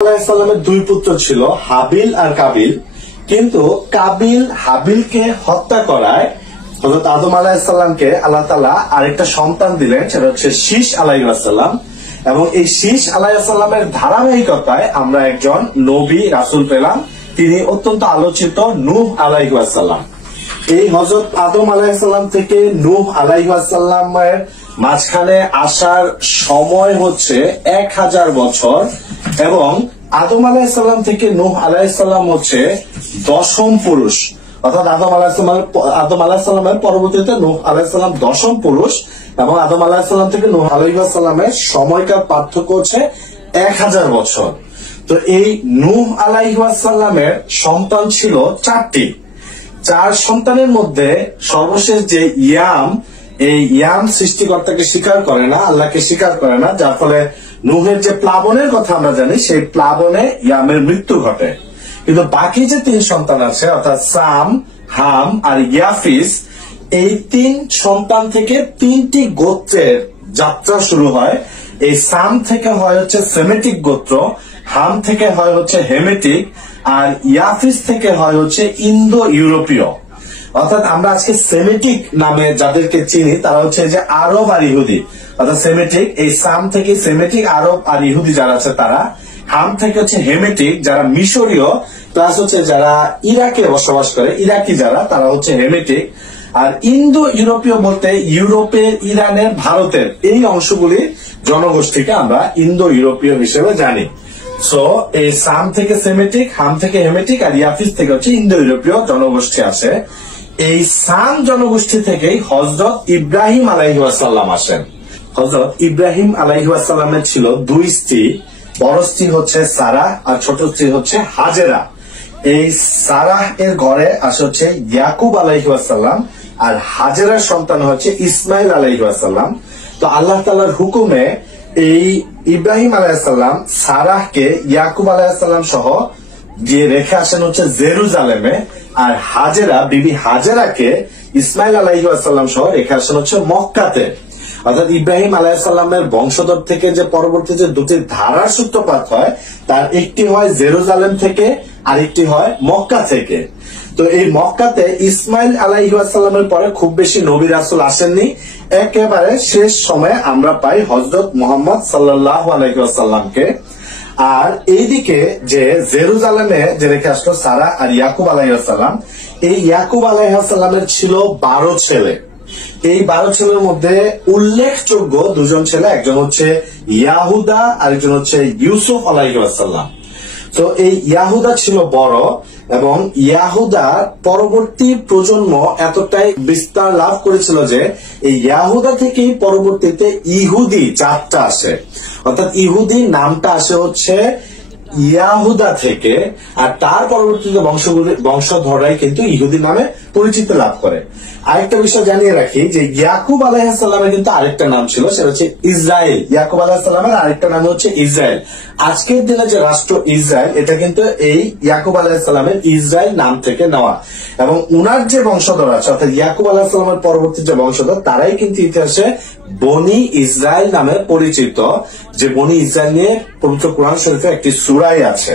আলাইহিসসালামের দুই পুত্র ছিল, হাবিল আর কাবিল। কিন্তু কাবিল হাবিলকে হত্যা করায় হযরত আদম আলাইহিসসালামকে আল্লাহ তাআলা আরেকটা সন্তান দিলেন, সেটা হচ্ছে শীশ আলাইহিসসালাম। এবং এই শীশ আলাইহিসসালামের ধারাবাহিকতায় আমরা একজন নবী রাসূল পেলাম, তিনি অত্যন্ত আলোচিত নূহ আলাইহিসসালাম। এই হযরত আদম আলাইহিসসালাম থেকে নূহ আলাইহিসসালামের মাঝখানে আসার সময় হচ্ছে 1000 বছর, এবং আদম আলাইহিসসালাম থেকে নূহ আলাইহিসসালাম হচ্ছে দশম পুরুষ, অর্থাৎ আদম আলাইহিসসালামের পরবর্তীতে নূহ আলাইহিসসালাম দশম পুরুষ, এবং আদম আলাইহিসসালাম থেকে নূহ আলাইহিসসালামের সময়কার পার্থক্য হচ্ছে 1000 বছর। তো এই নূহ আলাইহিসসালামের সন্তান ছিল 4টি। 4 সন্তানের মধ্যে সর্বশেষ যে ইয়াম, এই ইয়াম সৃষ্টিকর্তাকে স্বীকার করে না, আল্লাহকে স্বীকার করে না, যার ফলে নূহের যে প্লাবনের কথা আমরা জানি, সেই প্লাবনে ইয়ামের মৃত্যু ঘটে। কিন্তু বাকি যে 3 সন্তান আছে, অর্থাৎ সাম, হাম আর ইয়াফিস, এই 3 সন্তান থেকে 3টি গোত্রের যাত্রা শুরু হয়। এই সাম থেকে হয় হচ্ছে সেমেটিক গোত্র, হাম থেকে হয় হচ্ছে হেমেটিক, আর ইয়াফিস থেকে হয় হচ্ছে ইন্দো ইউরোপীয়। অর্থাৎ আমরা আজকে সেমেটিক নামে যাদেরকে চিনি তারা হচ্ছে যে আরব আর ইহুদি, অর্থাৎ সেমেটিক। এই সাম থেকে সেমেটিক আরব আর ইহুদি যারা আছে তারা, হাম থেকে হচ্ছে হেমেটিক যারা মিশরীয়, প্লাস হচ্ছে যারা ইরাকে বসবাস করে ইরাকি যারা, তারা হচ্ছে হেমেটিক। আর ইন্দো ইউরোপীয় বলতে ইউরোপের, ইরানের, ভারতের এই অংশগুলি জনগোষ্ঠীকে আমরা ইন্দো ইউরোপীয় হিসেবে জানি। সো এই সাম থেকে সেমেটিক, হাম থেকে হেমেটিক আর ইয়াফিস থেকে হচ্ছে ইন্দো ইউরোপীয় জনগোষ্ঠী আছে। এই সাম জনগোষ্ঠী থেকেই হযরত ইব্রাহিম আলাইহিসসালাম আসেন। হযরত ইব্রাহিম আলাইহিসসালামের ছিল 2 স্ত্রী, বড় স্ত্রী হচ্ছে সারাহ আর ছোট স্ত্রী হচ্ছে হাজেরা। এই সারাহ এর ঘরে আসে হচ্ছে ইয়াকুব আলাইহিসসালাম, আর হাজেরার সন্তান হচ্ছে ইসমাইল আলাইহিসসালাম। তো আল্লাহ তাআলার হুকুমে এই ইব্রাহিম আলাইহিসসালাম সারাহকে ইয়াকুব আলাইহিসসালাম সহ গিয়ে রেখে আসেন হচ্ছে জেরুজালেমে, আর হাজেরা, বিবি হাজেরাকে ইসমাইল আলাইহিসসালাম সহ রেখে আসেন হচ্ছে মক্কাতে। অর্থাৎ ইব্রাহিম আলাইহিসসালামের বংশধর থেকে যে পরবর্তী যে 2টি ধারার সূত্রপাত হয়, তার একটি হয় জেরুজালেম থেকে, আরেকটি হয় মক্কা থেকে। তো এই মক্কাতে ইসমাইল আলাইহিসসালামের পরে খুব বেশি নবী রাসূল আসেননি। একেবারে শেষ সময়ে আমরা পাই হযরত মুহাম্মদ সাল্লাল্লাহু আলাইহি ওয়াসাল্লামকে। আর এইদিকে যে জেরুজালেমে যে রেখে আসলো সারা আর ইয়াকুব আলাইহিসসালাম, এই ইয়াকুব আলাইহিসসালামের ছিল 12 ছেলে। এই 12 ছেলের মধ্যে উল্লেখযোগ্য 2 জন ছেলে, একজন হচ্ছে ইয়াহুদা আর একজন হচ্ছে ইউসুফ আলাইহিসসালাম। তো এই ইয়াহুদা ছিল বড়, এবং ইয়াহুদার পরবর্তী প্রজন্ম এতটাই বিস্তার লাভ করেছিল যে এই ইয়াহুদা থেকেই পরবর্তীতে ইহুদি জাতটা আসে, অর্থাৎ ইহুদি নামটা আসে হচ্ছে ইয়াহুদা থেকে, আর তার পরবর্তীতে বংশধররাই কিন্তু ইহুদি নামে পরিচিতি লাভ করে। আরেকটা বিষয় জানিয়ে রাখি যে ইয়াকুব আলাইহিসসালামের কিন্তু আরেকটা নাম ছিল, সেটা হচ্ছে ইসরায়েল। ইয়াকুব আলাইহিসসালামের আরেকটা নাম হচ্ছে ইসরায়েল। আজকের দিনে যে রাষ্ট্র ইসরায়েল, এটা কিন্তু এই ইয়াকুব আলাইহিসসালামের ইসরায়েল নাম থেকে নেওয়া। এবং উনার যে বংশধর আছে, অর্থাৎ ইয়াকুব আলাইহিসসালামের পরবর্তী যে বংশধর, তারাই কিন্তু ইতিহাসে বনি ইসরায়েল নামে পরিচিত, যে বনি ইসরায়েল নিয়ে পবিত্র কোরআন শরীফে একটি সূরাই আছে।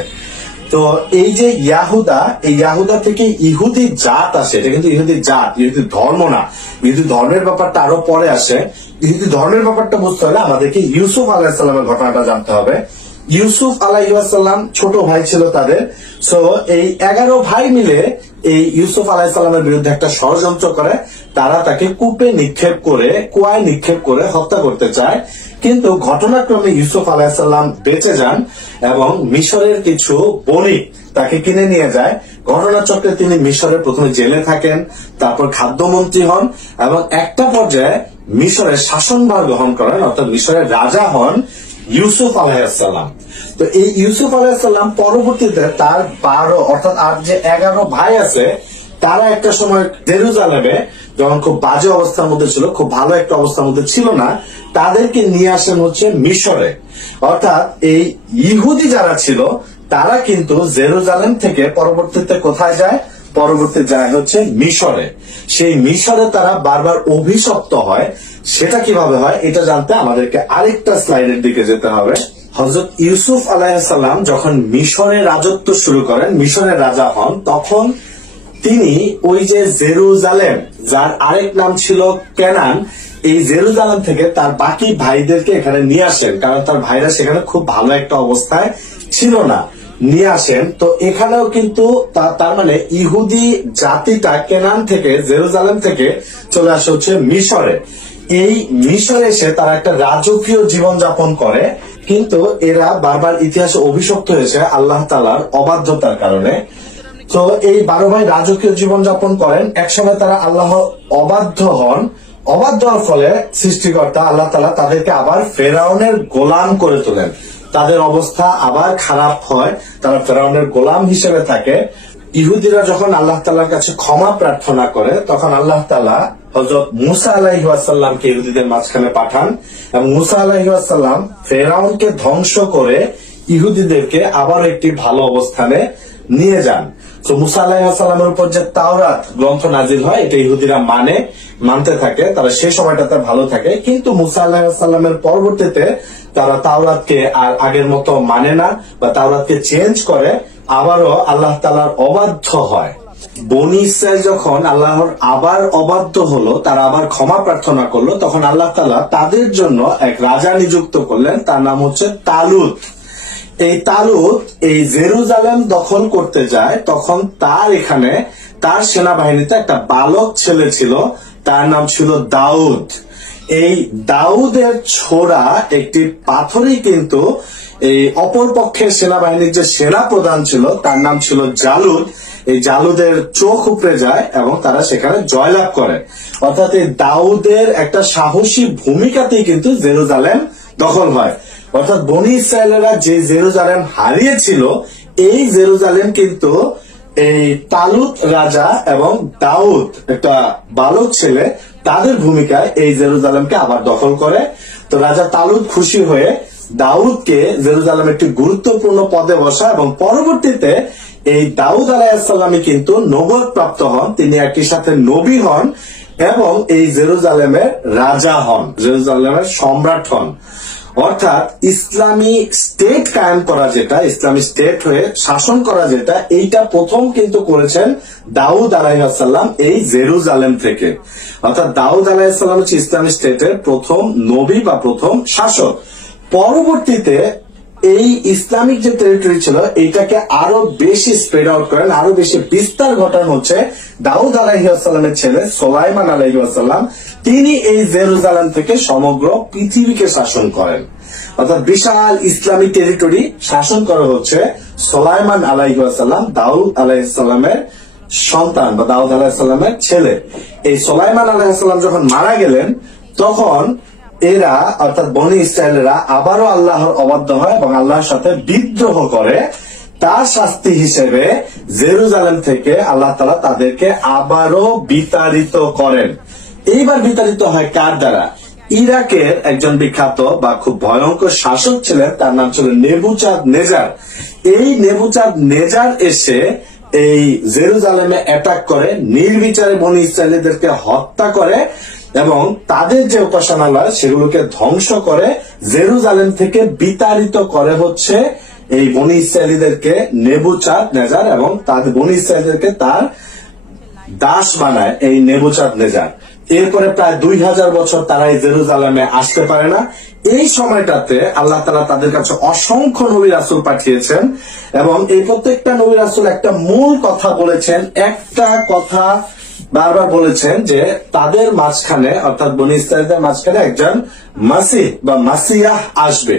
তো এই যে ইয়াহুদা, এই ইয়াহুদা থেকে ইহুদি জাত আসে, এটা কিন্তু ইহুদি জাত, ইহুদি ধর্ম না। ইহুদি ধর্মের ব্যাপারটা আরো পরে আসে। ইহুদি ধর্মের ব্যাপারটা বুঝতে হলে আমাদেরকে ইউসুফ আলাইহিসসালামের ঘটনাটা জানতে হবে। ইউসুফ আলাইহিসসালাম ছোট ভাই ছিল তাদের। সো এই 11 ভাই মিলে এই ইউসুফ আলাইহিসসালামের বিরুদ্ধে একটা ষড়যন্ত্র করে। তারা তাকে কুয়ায় নিক্ষেপ করে হত্যা করতে চায়। কিন্তু ঘটনাক্রমে ইউসুফ আলাইহিসসালাম বেঁচে যান, এবং মিশরের কিছু বণিক তাকে কিনে নিয়ে যায়। ঘটনাচক্রে তিনি মিশরের প্রথমে জেলে থাকেন, তারপর খাদ্যমন্ত্রী হন, এবং একটা পর্যায়ে মিশরের শাসনভার গ্রহণ করেন, অর্থাৎ মিশরের রাজা হন ইউসুফ আলাইহিসসালাম। তো এই ইউসুফ আলাইহিসসালাম পরবর্তীতে তার 12 অর্থাৎ আর যে 11 ভাই আছে, তারা একটা সময় জেরুজালেমে যখন খুব বাজে অবস্থার মধ্যে ছিল, খুব ভালো একটা অবস্থার মধ্যে ছিল না, তাদেরকে নিয়ে আসেন হচ্ছে মিশরে। অর্থাৎ এই ইহুদি যারা ছিল তারা কিন্তু জেরুজালেম থেকে পরবর্তীতে কোথায় যায়? পরবর্তীতে যায় হচ্ছে মিশরে। সেই মিশরে তারা বারবার অভিশপ্ত হয়। সেটা কিভাবে হয় এটা জানতে আমাদেরকে আরেকটা স্লাইডের দিকে যেতে হবে। হযরত ইউসুফ আলাইহিস সালাম যখন মিশরে রাজত্ব শুরু করেন, মিশরের রাজা হন, তখন তিনি ওই যে জেরুজালেম, যার আরেক নাম ছিল কেনান, এই জেরুজালেম থেকে তার বাকি ভাইদেরকে এখানে নিয়ে আসেন, কারণ তার ভাইরা সেখানে খুব ভালো একটা অবস্থায় ছিল না, নিয়ে আসেন। তো এখানেও কিন্তু তার মানে ইহুদি জাতিটা কেনান থেকে, জেরুজালেম থেকে চলে আসে হচ্ছে মিশরে। এই মিশরে এসে তারা একটা রাজকীয় জীবন যাপন করে, কিন্তু এরা বারবার ইতিহাসে অভিশপ্ত হয়েছে আল্লাহ তাআলার অবাধ্যতার কারণে। তো এই 12 ভাই রাজকীয় জীবন যাপন করেন, একসময় তারা আল্লাহ অবাধ্য হন। অবাধ্য হওয়ার ফলে সৃষ্টিকর্তা আল্লাহ তাআলা তাদেরকে আবার ফেরাউনের গোলাম করে তোলেন। তাদের অবস্থা আবার খারাপ হয়, তারা ফেরাউনের গোলাম হিসেবে থাকে। ইহুদিরা যখন আল্লাহ তাআলার কাছে ক্ষমা প্রার্থনা করে, তখন আল্লাহ তাআলা হযরত মুসা আলাইহিস সালামকে ইহুদিদের মাঝখানে পাঠান, এবং মুসা আলাইহিস সালাম ফেরাউনকে ধ্বংস করে ইহুদিদেরকে আবার একটি ভালো অবস্থানে নিয়ে যান। তো মুসা আলাইহিস সালামের উপর যে তাওরাত গ্রন্থ নাজিল হয়, এটা ইহুদিরা মানতে থাকে, তারা সেই সময়টাতে ভালো থাকে। কিন্তু মুসা আলাইহিস সালামের পরবর্তীতে তারা তাওরাতকে আর আগের মতো মানে না, বা তাওরাতকে চেঞ্জ করে, আবারও আল্লাহ তাআলার অবাধ্য হয়। বনি ইসরাইল যখন আল্লাহর আবার অবাধ্য হলো, তারা আবার ক্ষমা প্রার্থনা করলো, তখন আল্লাহ তাআলা তাদের জন্য এক রাজা নিযুক্ত করলেন, তার নাম হচ্ছে তালুত। এই তালুত এই জেরুজালেম দখল করতে যায়, তখন তার সেনাবাহিনীতে একটা বালক ছেলে ছিল, তার নাম ছিল দাউদ। এই দাউদের ছোড়া একটি পাথরই কিন্তু এই অপর পক্ষের সেনাবাহিনীর যে সেনা প্রধান ছিল, তার নাম ছিল জালুদ, এই জালুদের চোখ উপড়ে যায় এবং তারা সেখানে জয়লাভ করে। অর্থাৎ এই দাউদের একটা সাহসী ভূমিকাতেই কিন্তু জেরুজালেম দখল হয়। অর্থাৎ বনি ইসরায়েলেরা যে জেরুজালেম হারিয়েছিল, এই জেরুজালেম কিন্তু এই তালুত রাজা এবং দাউদ একটা বালক ছেলে, তাদের ভূমিকায় এই জেরুজালেমকে আবার দখল করে। তো রাজা তালুত খুশি হয়ে দাউদকে জেরুজালেম একটি গুরুত্বপূর্ণ পদে বসা, এবং পরবর্তীতে এই দাউদ আলাইহিস সালামই কিন্তু নবুয়ত প্রাপ্ত হন, তিনি একই সাথে নবী হন এবং এই জেরুজালেমের রাজা হন, জেরুজালেমের সম্রাট হন। অর্থাৎ ইসলামী স্টেট কায়েম করা, যেটা ইসলামী স্টেট হয়ে শাসন করা, যেটা এইটা প্রথম কিন্তু করেছেন দাউদ আলাইহিস সালাম এই জেরুজালেম থেকে। অর্থাৎ দাউদ আলাইহিস সালাম হচ্ছে ইসলামী স্টেটের প্রথম নবী বা প্রথম শাসক। পরবর্তীতে এই ইসলামিক যে টেরিটরি ছিল, এইটাকে আরো বেশি স্প্রেড আউট করেন, আরো বেশি বিস্তার ঘটান হচ্ছে দাউদ আলাইহিস সালামের ছেলে সুলাইমান আলাইহিস সালাম। তিনি এই জেরুজালেম থেকে সমগ্র পৃথিবীকে শাসন করেন। অর্থাৎ বিশাল ইসলামিক টেরিটরি শাসন করা হচ্ছে সুলাইমান আলাইহিস সালাম, দাউদ আলাইহিস সালামের সন্তান বা দাউদ আলাইহিস সালামের ছেলে। এই সুলাইমান আলাইহিস সালাম যখন মারা গেলেন, তখন এরা অর্থাৎ বনি ইসরায়েলরা আবারও আল্লাহর অবাধ্য হয় এবং আল্লাহর সাথে বিদ্রোহ করে। তার শাস্তি হিসেবে জেরুজালেম থেকে আল্লাহ তাআলা তাদেরকে আবারও বিতাড়িত করেন। এইবার বিতাড়িত হয় কার দ্বারা? ইরাকের একজন বিখ্যাত বা খুব ভয়ঙ্কর শাসক ছিলেন, তার নাম ছিল নেবুচাঁদনেজার। এই নেবুচাঁদনেজার এসে এই জেরুজালেমে অ্যাটাক করে, নির্বিচারে বনি ইসরায়েলীদেরকে হত্যা করে এবং তাদের যে উপাসনালয় সেগুলোকে ধ্বংস করে জেরুজালেম থেকে বিতাড়িত করে হচ্ছে এই বনি ইসরায়েলীদেরকে নেবুচাঁদনেজার, এবং তাদের বনি ইসরায়েলীদেরকে তার দাস বানায় এই নেবুচাঁদনেজার। এরপরে প্রায় 2000 বছর তারা এই জেরুজালেমে আসতে পারে না। এই সময়টাতে আল্লাহ তাআলা তাদের কাছে অসংখ্য নবী রাসূল পাঠিয়েছেন, এবং এই প্রত্যেকটা নবী রাসূল একটা মূল কথা বলেছেন, একটা কথা বারবার বলেছেন যে তাদের মাঝখানে অর্থাৎ বনি ইসরায়েলদের মাঝখানে একজন মাসিহ বা মাসিয়াহ আসবে।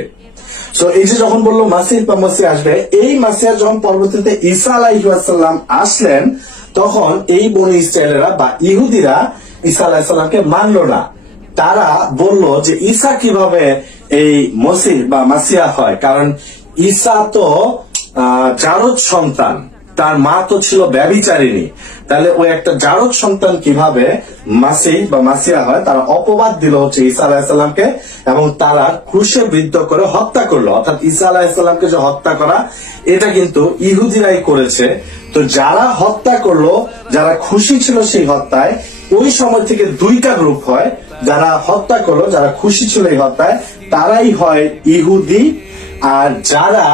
তো এই যে যখন বললো মাসিহ বা মাসিহ আসবে, এই মাসিয়া যখন পরবর্তীতে ঈসা আলাইহিস সালাম আসলেন, তখন এই বনি ইসরায়েলেরা বা ইহুদিরা ঈসা আলাইহিস সালামকে মানলো না। তারা বলল যে ঈসা কিভাবে এই মসিহ বা মাসিয়া হয়, কারণ ঈসা তো জারদ সন্তান, তার মা তো ছিল ব্যভিচারিণী, তাহলে ওই একটা জারদ সন্তান কিভাবে মাসিহ বা মাসিয়া হয়। তারা অপবাদ দিল হচ্ছে ঈসা আলাইহিস সালামকে, এবং তারা ক্রুশে বিদ্ধ করে হত্যা করলো। অর্থাৎ ঈসা আলাইহিস সালামকে যে হত্যা করা, এটা কিন্তু ইহুদিরাই করেছে। তো যারা হত্যা করলো, যারা খুশি ছিল সেই হত্যায়, ওই সময় থেকে দুইটা গ্রুপ হয়। যারা হত্যা করলো, যারা খুশি ছিল এই হত্যায়, তারাই হয় ইহুদি, আর যারা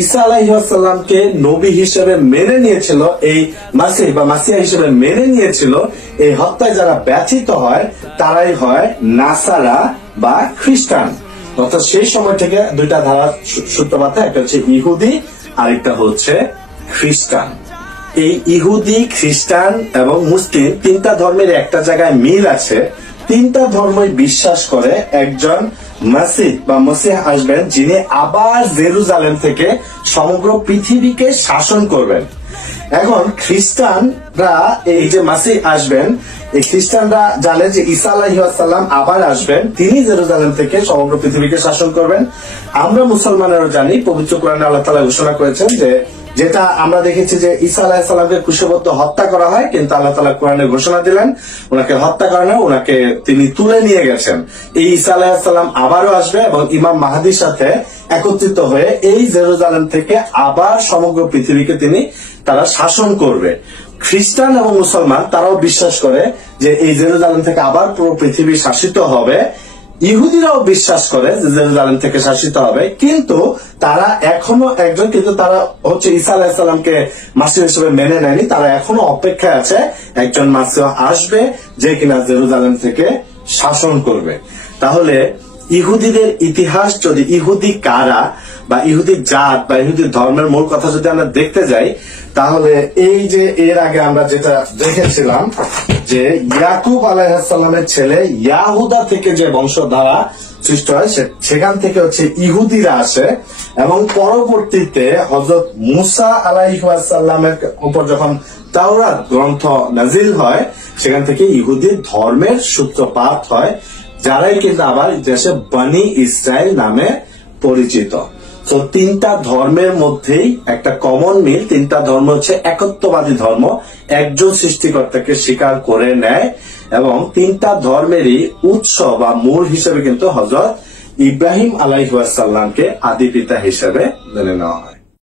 ঈসা আলাইহিসসালামকে নবী হিসেবে মেনে নিয়েছিল, এই মাসিহ বা মাসিহা হিসেবে মেনে নিয়েছিল, এই হত্যায় যারা ব্যথিত হয় তারাই হয় নাসারা বা খ্রিস্টান। অর্থাৎ সেই সময় থেকে দুইটা ধারা সূত্রপাত, একটা হচ্ছে ইহুদি আরেকটা হচ্ছে খ্রিস্টান। এই ইহুদি, খ্রিস্টান এবং মুসলিম তিনটা ধর্মের একটা জায়গায় মিল আছে। তিনটা ধর্মই বিশ্বাস করে একজন মাসিহ বা মসিহ আসবেন, যিনি আবার জেরুজালেম থেকে সমগ্র পৃথিবীকে শাসন করবেন। এখন খ্রিস্টানরা এই যে মাসিহ আসবেন, এই খ্রিস্টানরা জানে যে ঈসা আলাইহিসসালাম আবার আসবেন, তিনি জেরুজালেম থেকে সমগ্র পৃথিবীকে শাসন করবেন। আমরা মুসলমানেরও জানি, পবিত্র কোরআনে আল্লাহ তাআলা ঘোষণা করেছেন যে, যেটা আমরা দেখেছি যে ঈসা আলাইহিসসালামকে ক্রুশবিদ্ধ হত্যা করা হয়, কিন্তু আল্লাহ তাআলা কোরআনে ঘোষণা দিলেন ওনাকে হত্যা করেন না, ওনাকে তিনি তুলে নিয়ে গেছেন। এই ঈসা আলাইহিসসালাম আবারও আসবে এবং ইমাম মাহদির সাথে একত্রিত হয়ে এই জেরুজালেম থেকে আবার সমগ্র পৃথিবীকে তারা শাসন করবে। খ্রিস্টান এবং মুসলমান তারাও বিশ্বাস করে যে এই জেরুজালেম থেকে আবার পুরো পৃথিবী শাসিত হবে। ইহুদিরাও বিশ্বাস করে যে জেরুজালেম থেকে শাসিত হবে, কিন্তু তারা এখনো কিন্তু তারা হচ্ছে ঈসা আলাইহিসসালামকে মাসিহ হিসেবে মেনে নেয়নি। তারা এখনো অপেক্ষায় আছে একজন মাসিহ আসবে যে কিনা জেরুজালেম থেকে শাসন করবে। তাহলে ইহুদিদের ইতিহাস, যদি ইহুদি কারা বা ইহুদি জাত বা ইহুদি ধর্মের মূল কথা যদি আমরা দেখতে যাই, তাহলে এই যে এর আগে আমরা যেটা দেখেছিলাম যে ইয়াকুব আলাইহিসসালামের ছেলে ইয়াহুদা থেকে যে বংশধারা সৃষ্টি হয়, সেখান থেকে হচ্ছে ইহুদিরা আসে এবং পরবর্তীতে হযরত মুসা আলাইহিসসালামের উপর যখন তাওরাত গ্রন্থ নাজিল হয়, সেখান থেকে ইহুদি ধর্মের সূত্রপাত হয়, যারাই কিন্তু আবার ইতিহাসে বনি ইসরায়েল নামে পরিচিত। তো তিনটা ধর্মের মধ্যেই একটা কমন মিল, তিনটা ধর্ম হচ্ছে একত্ববাদী ধর্ম, একজন সৃষ্টিকর্তাকে স্বীকার করে নেয় এবং তিনটা ধর্মেরই উৎস বা মূল হিসেবে কিন্তু হযরত ইব্রাহিম আলাইহিসসালামকে আদি পিতা হিসেবে মেনে নেওয়া হয়।